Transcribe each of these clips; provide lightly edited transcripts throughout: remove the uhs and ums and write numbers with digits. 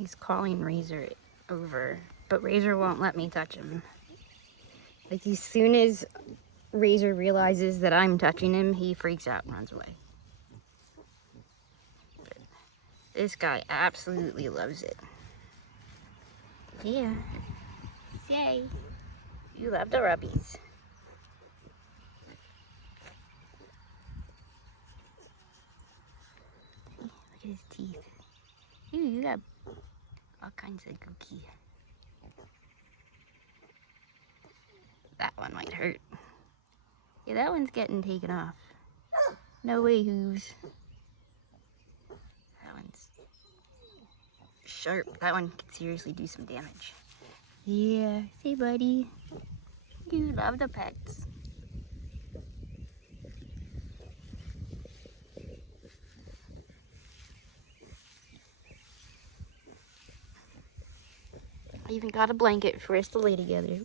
He's calling Razor over, but Razor won't let me touch him. Like, as soon as Razor realizes that I'm touching him, he freaks out and runs away. But this guy absolutely loves it. Yeah. Say, you love the rubbies. Look at his teeth. Ooh, you got all kinds of gookie. That one might hurt. Yeah, that one's getting taken off. No way, Hooves. That one's sharp. That one could seriously do some damage. Yeah, say buddy. You love the pets. I even got a blanket for us to lay together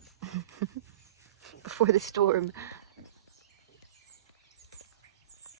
before the storm.